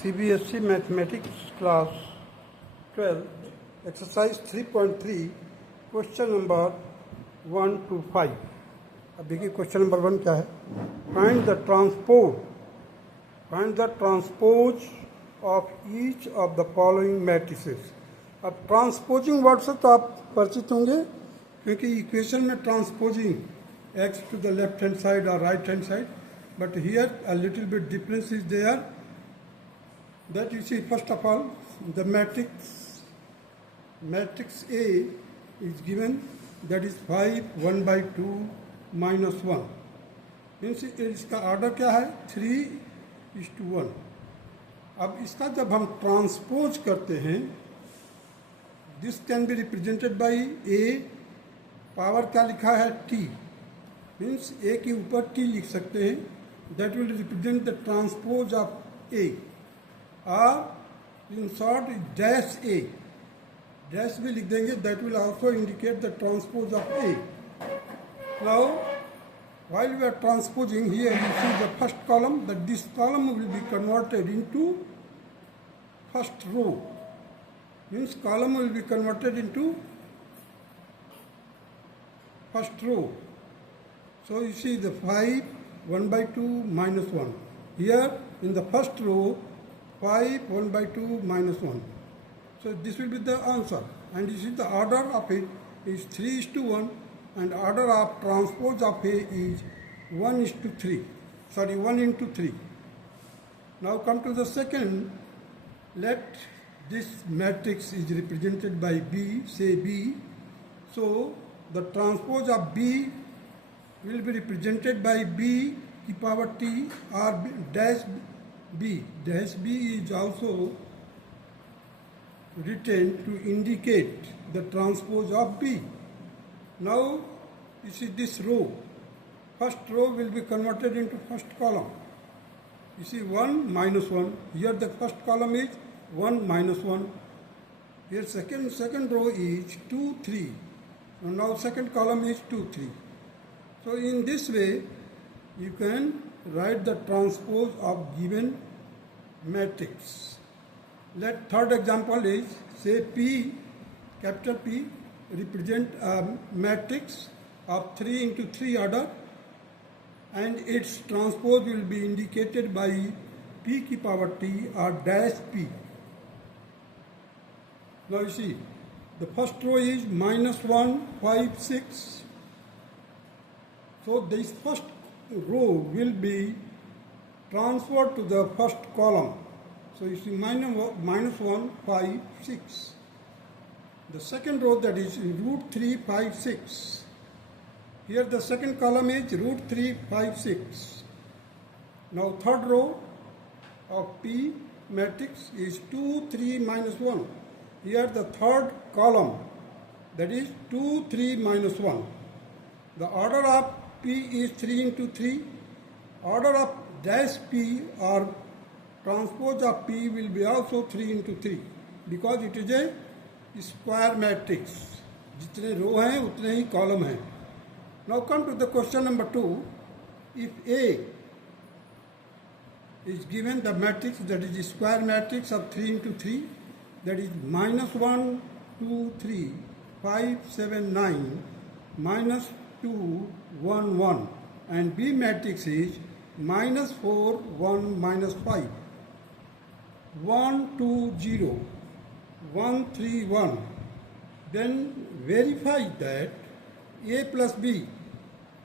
CBSE Mathematics Class 12, Exercise 3.3, Question number 1 to 5. अब देखिए question number 1 क्या है. Find the transpose of each of the following matrices. अब transposing word से तो आप परिचित होंगे क्योंकि इक्वेशन में transposing x to the left hand side or right hand side, but here a little bit difference is there. That you see, first of all, the matrix A is given, that is 5 1 by 2 minus 1. Means इसका order क्या है 3:1. अब इसका जब हम transpose करते हैं, this can be represented by A, power क्या लिखा है T, मीन्स A के ऊपर T लिख सकते हैं. That will represent the transpose of A. और in short dash A, dash भी लिख देंगे, that will also indicate the transpose of A. Now while we are transposing, here you see the first column, that this column will be converted into first row, means column will be converted into first row. So you see the 5 1 by 2 minus 1. Here in the first row 5 1 by 2 minus 1. So this will be the answer, and you see the order of it is 3:1, and order of transpose of A is 1:3. Sorry, 1 into 3. Now come to the second. Let this matrix is represented by B, say B. So the transpose of B will be represented by B की power T or dash B. Dash B is also written to indicate the transpose of B. Now you see this row, first row will be converted into first column. You see 1 minus 1, here the first column is 1 minus 1, here second row is 2 3, and now second column is 2 3. So in this way you can write the transpose of given matrix. Let third example is, say P, capital P, represent a matrix of 3 into 3 order, and its transpose will be indicated by P की power T or dash P. Now you see, the first row is minus 1 5 6. So this first row will be transferred to the first column. So you see minus 1 5 6. The second row, that is root 3 5 6. Here the second column is root 3 5 6. Now third row of P matrix is 2 3 minus 1. Here the third column, that is 2 3 minus 1. The order of P is 3 into 3. Order of dash P or transpose of P will be also 3 into 3, because it is a square matrix. जितने row हैं उतने ही column हैं. Now come to the question number 2. If A is given the matrix, that is square matrix of 3 into 3, that is minus 1 2 3 5 7 9 minus 2 1 1, and B matrix is minus 4 1 minus 5 1 2 0 1 3 1, then verify that A plus B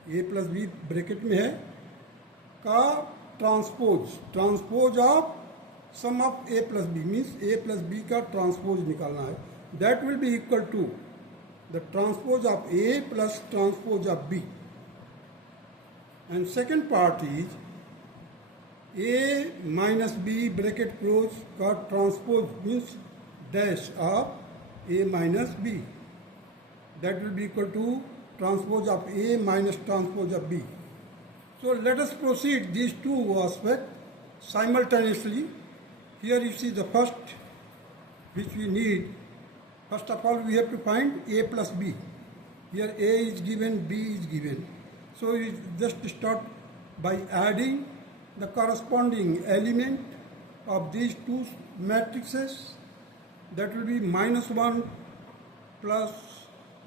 bracket में है का transpose of sum of A plus B, means A plus B का transpose निकालना है. That will be equal to the transpose of A plus transpose of B. And second part is A minus B bracket close का transpose means dash of A minus B. That will be equal to transpose of A minus transpose of B. So let us proceed these two aspects simultaneously. Here you see the first which we need. First of all we have to find A plus B. Here A is given, B is given. So we just start by adding the corresponding element of these two matrices, that will be -1 plus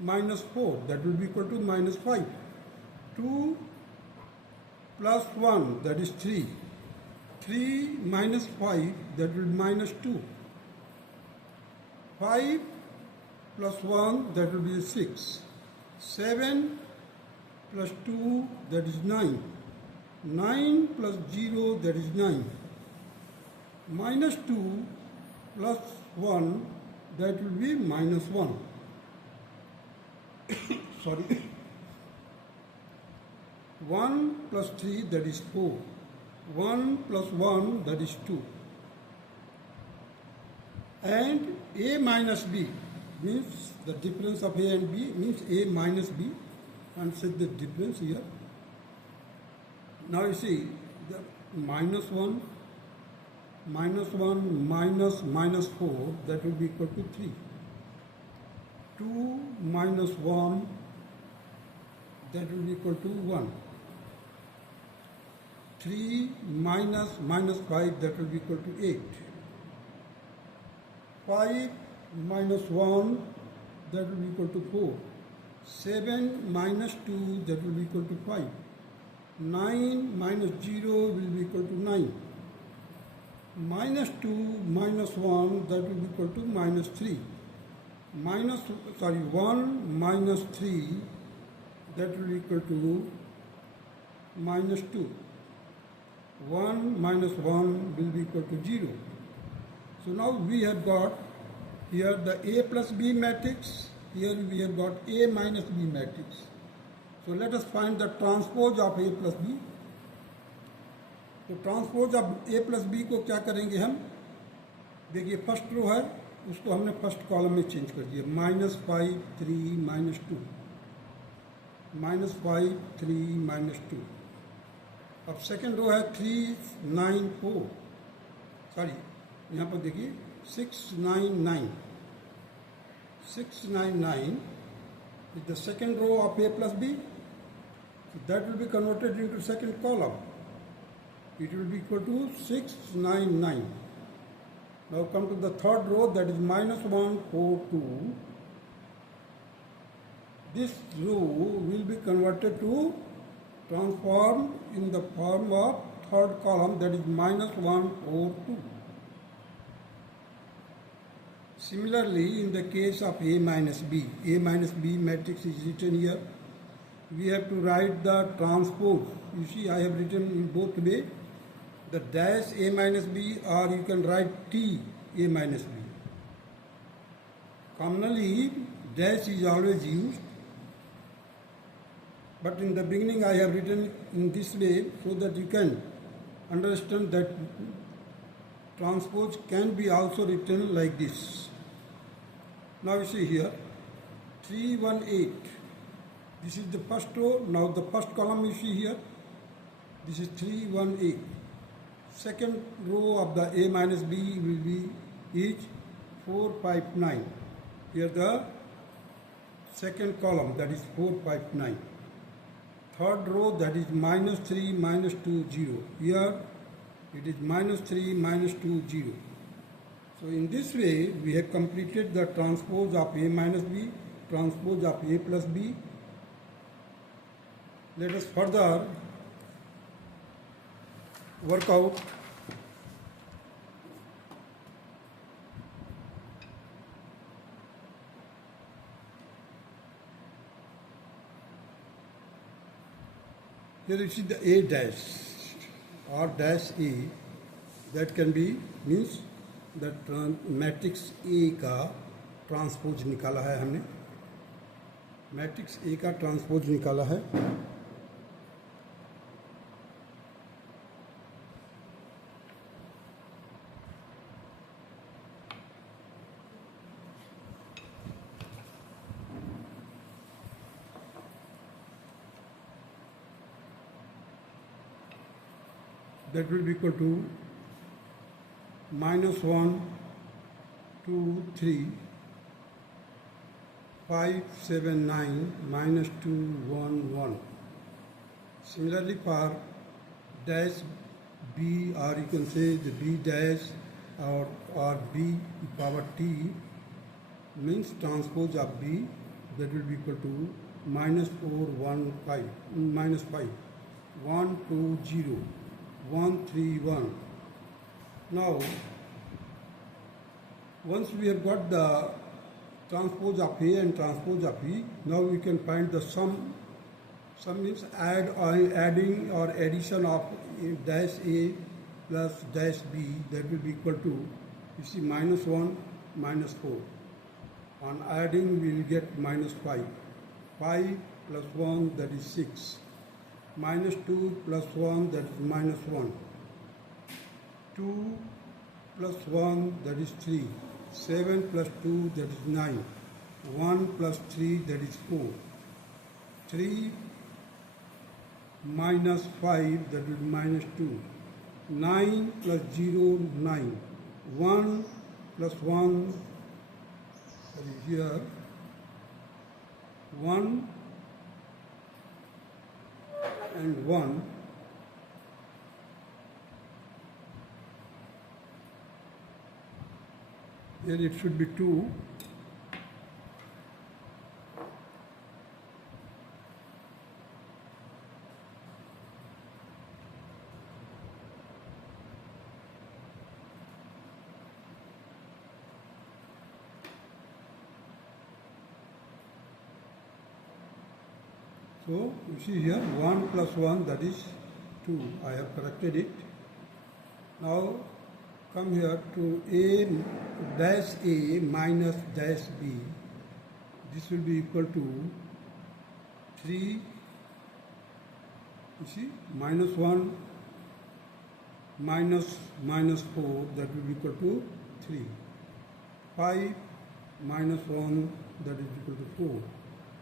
-4, that will be equal to -5. 2 plus 1, that is 3. 3 minus 5, that will be -2. 5 plus 1, that will be 6. 7 plus 2, that is 9. 9 plus 0, that is 9. -2 plus 1, that will be -1. Sorry. 1 plus 3, that is 4. 1 plus 1, that is 2. And A minus B means the difference of A and B means A minus B, and set the difference here. Now you see the -1 minus -4, that will be equal to 3. 2 minus 1, that will be equal to 1. 3 minus -5, that will be equal to 8. 5 minus 1, that will be equal to 4. 7 minus 2, that will be equal to 5. 9 minus 0 will be equal to 9. -2 minus 1, that will be equal to -3. 1 minus 3, that will be equal to -2. 1 minus 1 will be equal to 0. So now we have got here the A plus B matrix, here we have got A minus B matrix. So let us find the transpose of A plus B. तो transpose of A plus B को क्या करेंगे हम, देखिए first row है उसको हमने first column में चेंज कर दिया, -5 3 -2, -5 3 -2. अब सेकेंड रो है 3 9 4, सॉरी यहाँ पर देखिए 6 9 9. 6 9 9 is the second row of A plus B. So that will be converted into second column. It will be equal to 6 9 9. Now come to the third row, that is -1 4 2. This row will be converted to transform in the form of third column, that is -1 4 2. Similarly, in the case of A minus B matrix is written here. We have to write the transpose. You see, I have written in both way, the dash A minus B, or you can write T A minus B. Commonly, dash is always used, but in the beginning I have written in this way so that you can understand that transpose can be also written like this. Now you see here 3 1 8. This is the first row. Now the first column you see here, this is 3 1 8. Second row of the A minus B will be each 4 5 9. Here the second column, that is 4 5 9. Third row, that is -3 -2 0. Here it is -3 -2 0. So in this way we have completed the transpose of A minus B, transpose of A plus B. Let us further work out here. You see the A dash or dash A, that can be means that matrix A का transpose निकाला है हमने, matrix A का transpose निकाला है. That will be equal to -1 2 3 5 7 9 -2 1 1. Similarly for dash b, or you can say the b dash or b power t means transpose of b, that will be equal to minus 4 1 5 minus 5 1 2 0 1 3 1. Now once we have got the transpose of A and transpose of B, now we can find the sum. Sum means adding or addition of dash A plus dash B, that will be equal to, you see, minus 1 minus 4. On adding we will get minus 5. 5 plus 1, that is 6. Minus 2 plus 1, that is minus 1. 2 plus 1, that is 3. 7 plus 2, that is 9. 1 plus 3, that is 4. 3 minus 5, that will be minus 2. 9 plus 0, 9. 1 plus 1, that is here. 1 and 1. Here it should be 2. So you see here 1 plus 1, that is 2. I have corrected it. Now come here to A dash A minus dash B. This will be equal to 3, you see, minus 1 minus 4, that will be equal to 3. 5 minus 1, that is equal to 4.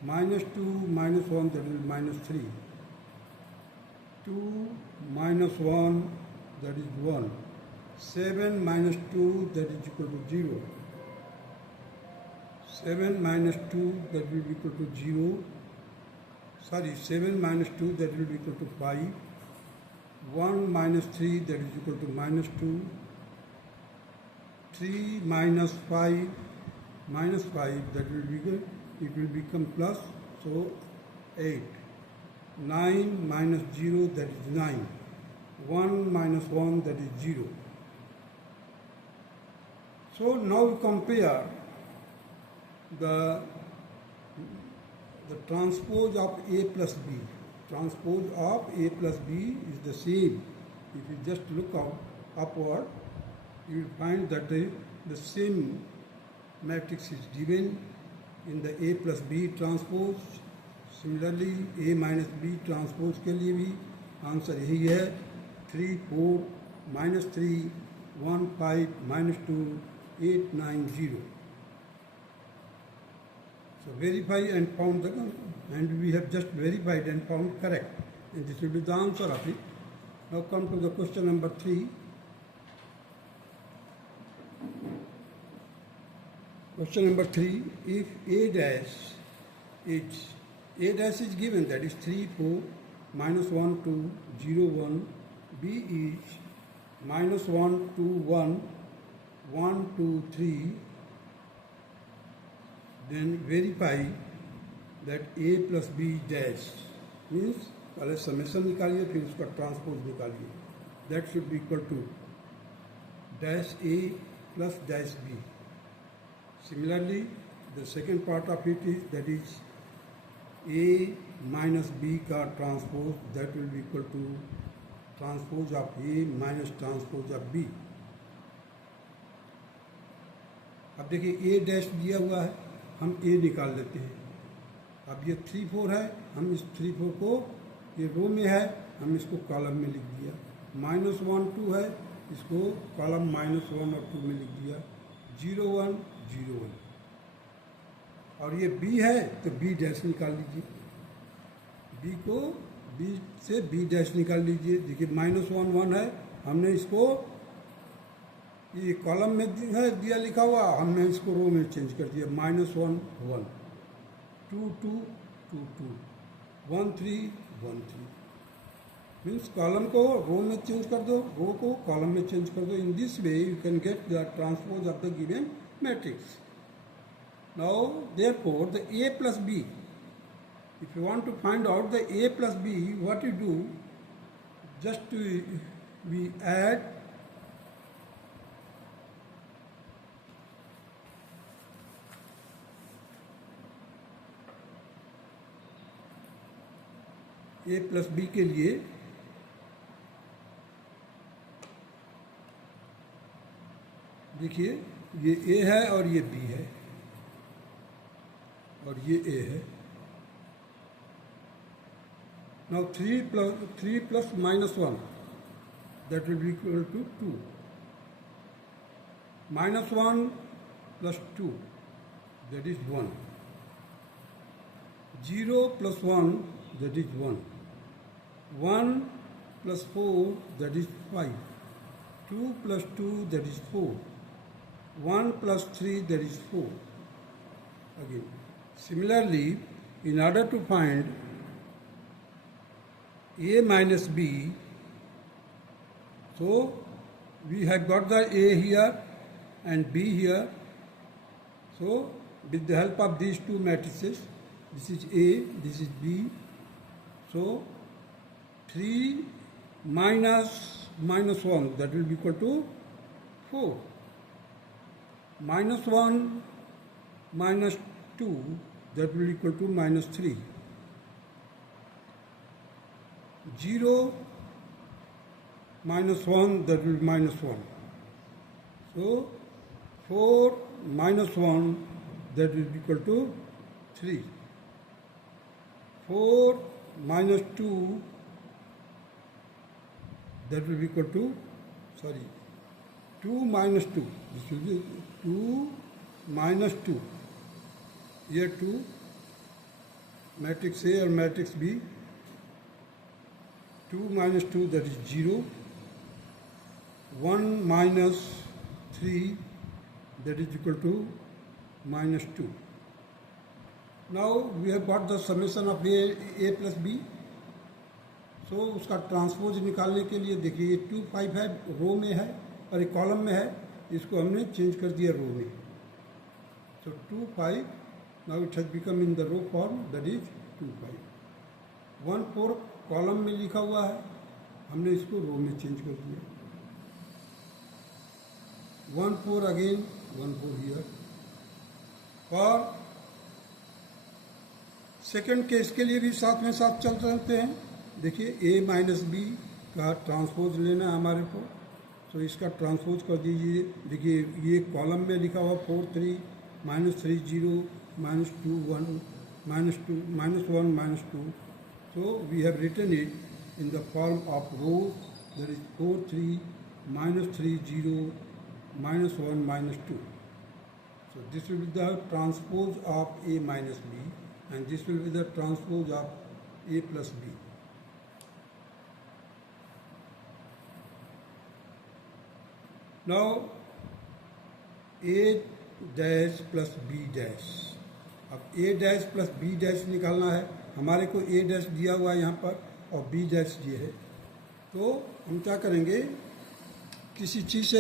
Minus 2 minus 1, that will be minus 3. 2 minus 1, that is 1. 7 minus 2, that is equal to 0. 7 minus 2, that will be equal to 0. 7 minus 2, that will be equal to 5. 1 minus 3, that is equal to minus 2. 3 minus 5, that will be equal, it will become plus, so 8. 9 minus 0, that is 9. 1 minus 1, that is 0. So now we compare the transpose of A plus B. Transpose of A plus B is the same. If you just look upward, you will find that the same matrix is given in the A plus B transpose. Similarly, A minus B transpose के लिए भी answer यही है, 3 4 minus 3 1 5 minus 2 8 9 0. So verify and found the, and we have just verified and found correct, and this will be the answer of it. Now come to the question number 3. Question number 3, if A dash is given, that is 3 4 minus 1 2 0 1, B is minus 1 2 1 1 2 3, then verify that A plus B dash means पहले summation निकालिए फिर उसका transpose निकालिए. That should be equal to dash A plus dash B. Similarly, the second part of it is, that is A minus B का transpose, that will be equal to transpose of A minus transpose of B. अब देखिए A dash दिया हुआ है, हम A निकाल लेते हैं. अब ये 3 4 है, हम इस 3 4 को, ये रो में है, हम इसको कॉलम में लिख दिया. माइनस 1 2 है, इसको कॉलम माइनस 1 और 2 में लिख दिया. 0 1 0 1. और ये B है तो B डैश निकाल लीजिए. B को B से B डैश निकाल लीजिए. देखिए माइनस 1 1 है, हमने इसको ये कॉलम में है दिया लिखा हुआ, हमने इसको रो में चेंज कर दिया. माइनस 1 1 2 2 2 2 1 3 1 3. मीन्स कॉलम को रो में चेंज कर दो, रो को कॉलम में चेंज कर दो. In this way you can get the transpose of the given matrix. Now therefore the A plus B, if you want to find out the A plus B, what you do, just we add A plus B के लिए देखिए ये A है और ये B है और ये A है. Now 3 plus minus 1, that will be equal to 2. Minus 1 plus 2, that is 1. 0 plus 1, that is 1. 1 plus 4, that is 5. 2 plus 2, that is 4. 1 plus 3, that is 4. Again, similarly, in order to find A minus B, so we have got the A here and B here. So with the help of these two matrices, this is A, this is B. So 3 minus 1, that will be equal to 4. Minus 1 minus 2, that will be equal to minus 3. 0 minus 1, that will be minus 1. So 4 minus 1, that will be equal to 3. 4 minus 2, that will be equal to, 2 minus 2. This will be 2 minus 2. Here 2, matrix A or matrix B. 2 minus 2, that is 0. 1 minus 3, that is equal to minus 2. Now we have got the summation of A plus B. So उसका transpose निकालने के लिए देखिए ये 2 5 है, रो में है और एक कॉलम में है, इसको हमने चेंज कर दिया रो में. So 2 5, now it has become in the row form, that is 2 5. 1 4 column में लिखा हुआ है, हमने इसको रो में चेंज कर दिया. 1 4 again, 1 4 here. और सेकेंड केस के लिए भी साथ में साथ चल रहते हैं. देखिए A माइनस बी का ट्रांसपोज लेना है हमारे को, तो इसका ट्रांसपोज कर दीजिए. देखिए ये कॉलम में लिखा हुआ 4 3 minus 3 0 minus 2 1 minus 2 minus 1 minus 2. So we have written it in the form of row, that is 4 3 minus 3 0 minus 1 minus 2. So this will be the transpose of A minus B, and this will be the transpose of A plus B. Now A dash plus B dash. अब A dash plus B dash निकालना है. हमारे को A dash दिया हुआ है यहाँ पर और B dash दिए है. तो हम क्या करेंगे, किसी चीज़ से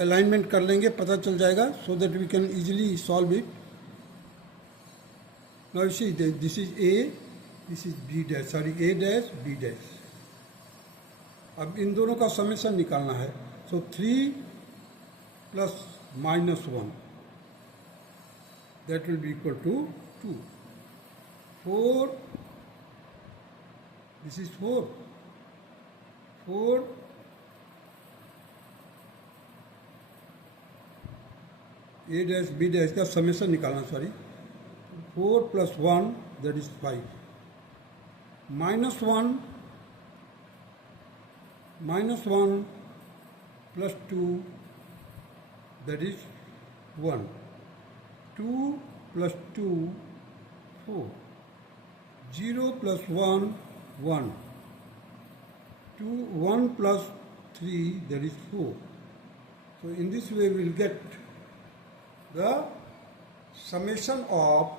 अलाइनमेंट कर लेंगे, पता चल जाएगा, so that we can easily solve it. Now you see this is A, this is B dash, A dash B dash. अब इन दोनों का समेशन निकालना है. So 3 plus minus 1, that will be equal to 2. 4, this is 4. 4 A dash B dash का summation निकालना, 4 plus 1, that is 5. Minus 1 plus 2, that is 1. 2 plus 2, 4. 0 plus 1, 1. 1 plus 3, that is 4. So in this way we will get the summation of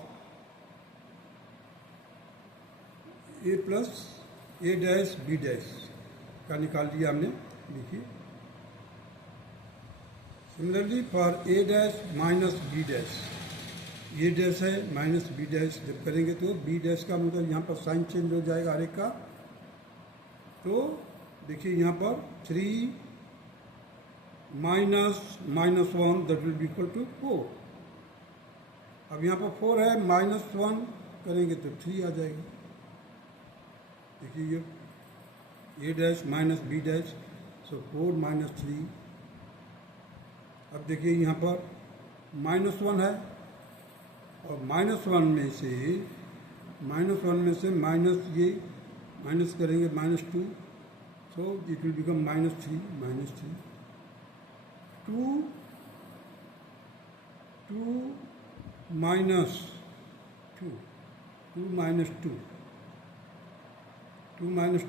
A plus A dash B dash. का निकाल लिया हमने, देखिए। Similarly for A dash minus B dash, ये dash है minus B dash, जब करेंगे तो बी डैश का मतलब यहाँ पर साइन चेंज हो जाएगा हर एक का। तो देखिए यहाँ पर 3 minus 1 that will be equal to 4। अब यहाँ पर 4 है, -1 करेंगे तो 3 आ जाएगा। देखिए ये ए डैश माइनस बी डैश, सो 4 माइनस 3। अब देखिए यहाँ पर -1 है, और -1 में से माइनस ये माइनस करेंगे -2, so it will become -3 2 minus 2 minus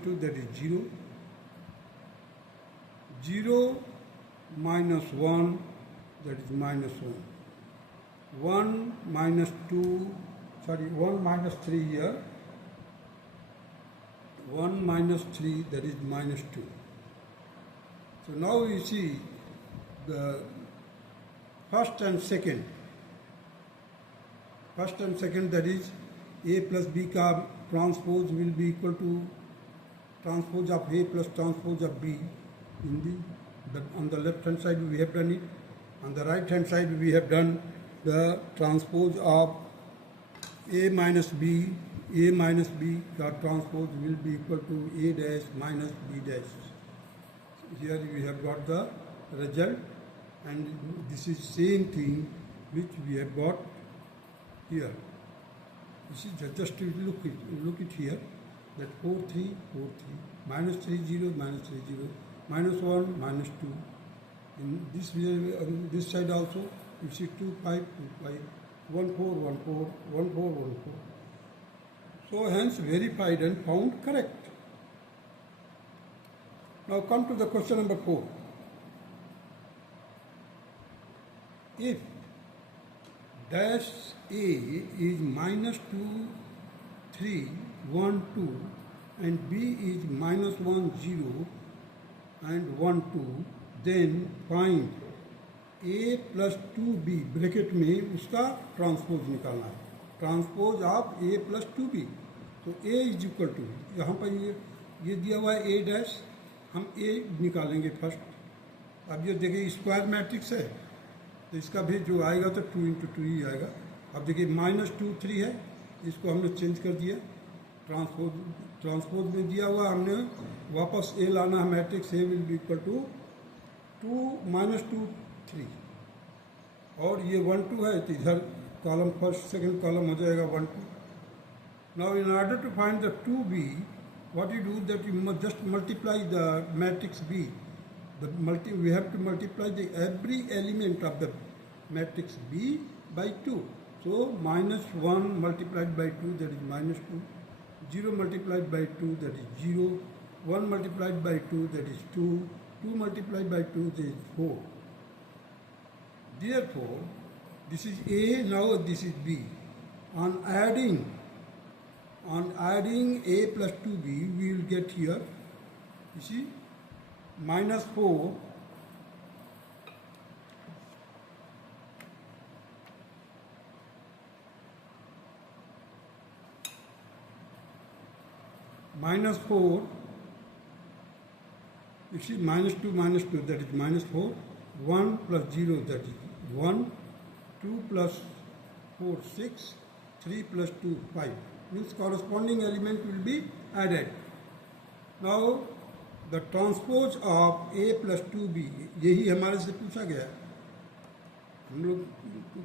2 that is 0 minus 1 that is -1 1 minus 3 here, 1 minus 3 that is -2. So now you see the first and second that is a plus b का transpose will be equal to transpose of a plus transpose of b on the left hand side we have done it, on the right hand side we have done the transpose of a minus b का transpose will be equal to a dash minus b dash. Here we have got the result, and this is same thing which we have got here. This is just to look it here, that 4 3 4 3 minus 3 0 minus 3 0 minus 1 minus 2. In this on this side also you see 2 5 2 5 1 4 1 4 1 4 1 4. So hence verified and found correct. Now come to the question number 4. If dash A is -2 3 1 2 and B is -1 0 and 1 2, then find A plus 2B bracket में उसका transpose निकालना है, transpose of A plus 2B. तो A is equal to, यहाँ पर ये दिया हुआ है A डैश, हम A निकालेंगे फर्स्ट। अब ये देखिए स्क्वायर मैट्रिक्स है, तो इसका भी जो आएगा तो 2 × 2 ही आएगा। अब देखिए -2 3 है, इसको हमने चेंज कर दिया, ट्रांसपोज में दिया हुआ हमने वापस ए लाना है, matrix A will be equal to 2 -2 3, और ये 1 2 है तो इधर कॉलम फर्स्ट सेकंड कॉलम हो जाएगा 1 2. Now in order to find the 2b, what you do that you must just multiply the matrix B. We have to multiply every element of the matrix B by 2. So -1 multiplied by 2 that is -2, 0 multiplied by 2 that is 0, 1 multiplied by 2 that is 2, 2 multiplied by 2 that is 4. Therefore, this is A, now this is B. On adding A plus 2B, we will get here, you see, -4 you see, -2 that is -4, 1 plus 0 that is 1, 2 plus 4 6, 3 plus 2 5, means corresponding element will be added. Now the transpose of A plus 2B, यही हमारे से पूछा गया है, हम लोग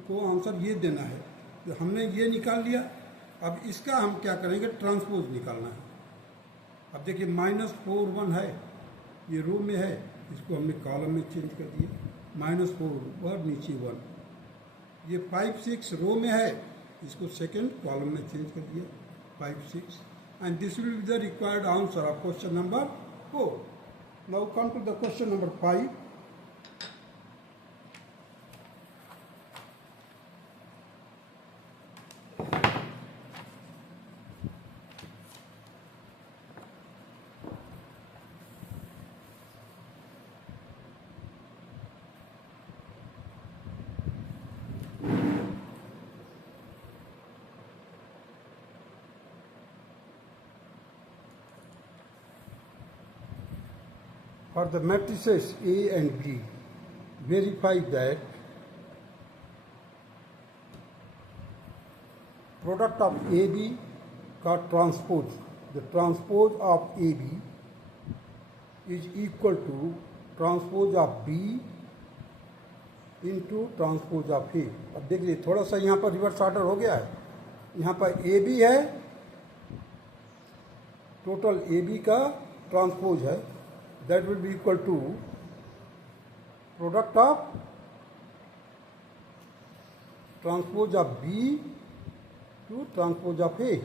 को answer ये देना है, तो हमने ये निकाल लिया। अब इसका हम क्या करेंगे, ट्रांसपोज निकालना है। अब देखिए -4 1 है, ये रो में है, इसको हमने कॉलम में चेंज कर दिया, -4 और नीचे 1। ये 5 6 रो में है, इसको सेकंड कॉलम में चेंज कर दिया, 5 6, and this will be the required answer of question number 4. Now come to the question number 5. for the matrices A and B, verify that product of AB का transpose, the transpose of AB is equal to transpose of B into transpose of A. अब देखिए थोड़ा सा यहाँ पर reverse order हो गया है. यहाँ पर AB है, टोटल AB का ट्रांसपोज है, that will be equal to product of transpose of B to transpose of A,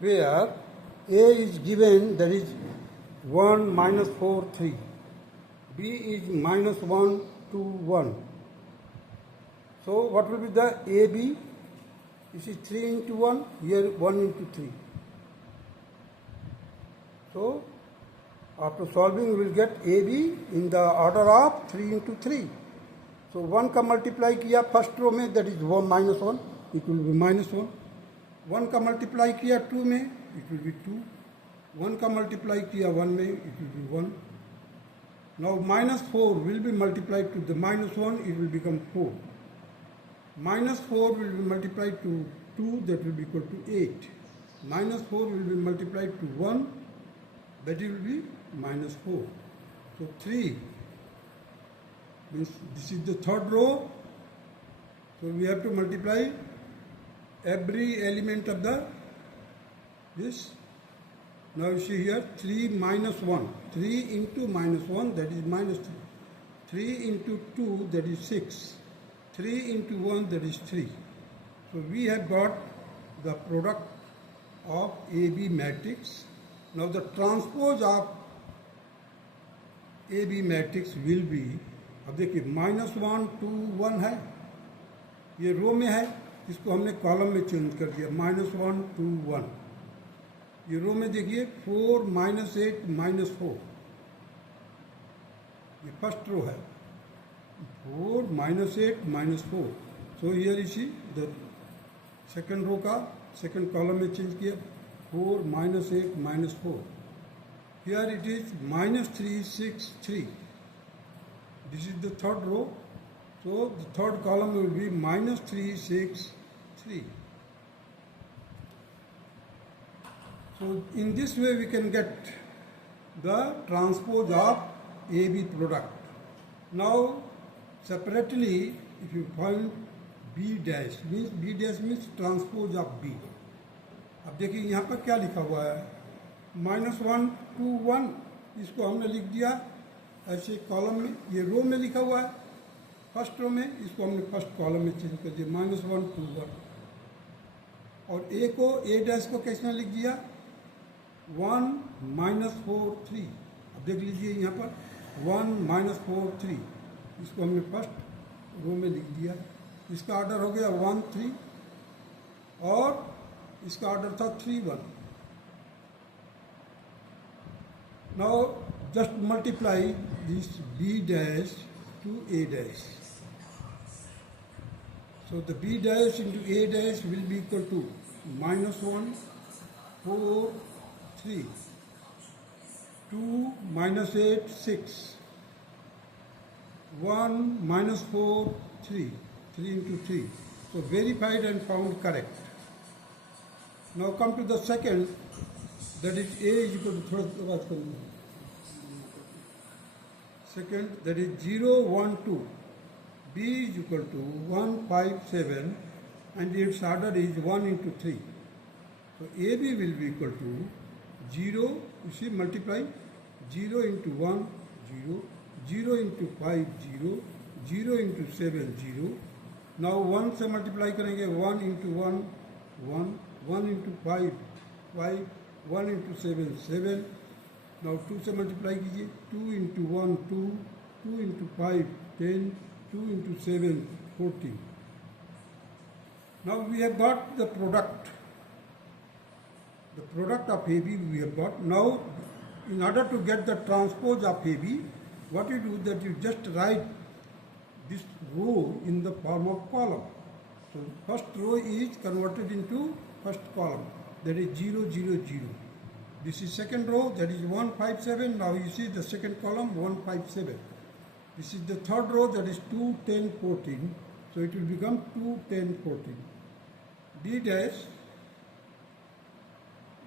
where A is given, that is 1 minus 4 3, B is minus 1 2 1. So what will be the AB? This is 3 into 1, here 1 into 3. So after solving we will get AB in the order of 3 into 3. So 1 का multiply किया first row में, that is 1 minus 1, it will be -1. 1 का multiply किया 2 में, it will B 2. 1 का multiply किया 1 में, it will be 1. Now -4 will be multiplied to the -1, it will become 4. -4 will be multiplied to 2, that will be equal to 8. -4 will be multiplied to 1, that will be -4. So 3 means this is the third row. So we have to multiply every element of the this. Now you see here 3 minus 1. 3 into -1, that is -3. 3 into 2, that is 6. 3 into 1, that is 3. So we have got the product of AB matrix. Now the transpose of AB matrix will be, अब देखिए -1 2 1 है, ये रो में है, इसको हमने column में change कर दिया, -1 2 1. ये रो में देखिए 4 -8 -4, ये फर्स्ट रो है, 4 -8 -4. So here you see the second रो का सेकंड कॉलम में चेंज किया, 4 -8 -4. Here it is -3 6 3. This is the third row. So the third column will be -3 6 3. So in this way we can get the transpose of AB product. Now separately, if you find B dash, means transpose of B. अब देखिए यहाँ पर क्या लिखा हुआ है, -1 2 1, इसको हमने लिख दिया ऐसे कॉलम में, ये रो में लिखा हुआ है फर्स्ट रो में, इसको हमने फर्स्ट कॉलम में चेंज कर दिया, -1 2 1. और ए को, ए डैश को कैसे लिख दिया, 1 -4 3. अब देख लीजिए यहाँ पर 1 -4 3, इसको हमने फर्स्ट रो में लिख दिया. इसका ऑर्डर हो गया 1 3, और इसका ऑर्डर था 3 1. Now just multiply this B dash to A dash. So the B dash into A dash will be equal to -1 4 3, 2 -8 6, 1 -4 3, 3 into 3. So verified and found correct. Now come to the second, that is A is equal to, थोड़ा बात करूँगा. Second, that is 0 1 2. B is equal to 1 5 7, and its order is 1 into 3. So AB will be equal to 0, you see multiply, 0 into 1 0, 0 into 5 0, 0 into 7 0. Now 1 से multiply करेंगे, 1 into 1 1, 1 into 5 5, 1 into 7 7. Now 2 से multiply कीजिए, 2 into 1 2, 2 into 5 10, 2 into 7 14. Now we have got the product of AB we have got. Now in order to get the transpose of AB, what you do, that you just write this row in the form of column. So first row is converted into first column, that is 0 0 0. This is second row, that is 157. Now you see the second column 157. This is the third row, that is 2, 10, 14. So it will become 2, 10, 14. D dash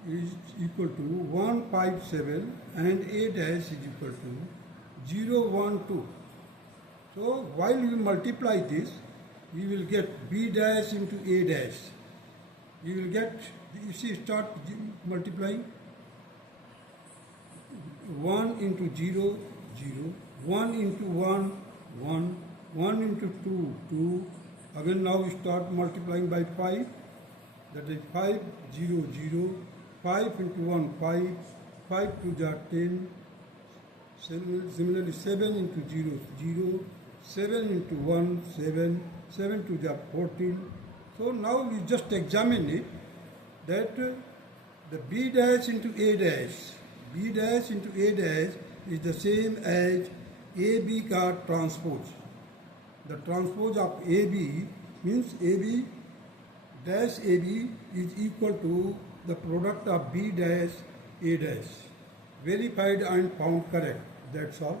is equal to 157 and A dash is equal to 0, 1, 2. So while you multiply this, you will get B dash into A dash. You will get, you see, start multiplying. 1 into 0, 0, 1 into 1, 1, 1 into 2, 2. Again now we start multiplying by 5. That is 5, 0, 0. 5 into 1, 5. 5 to the 10. Similarly 7 into 0, 0. 7 into 1, 7. 7 to the 14. So now we just examine it, that the B dash into A dash, B dash into A dash is the same as AB ka transpose. The transpose of AB means AB dash AB is equal to the product of B dash A dash. Verified and found correct. That's all.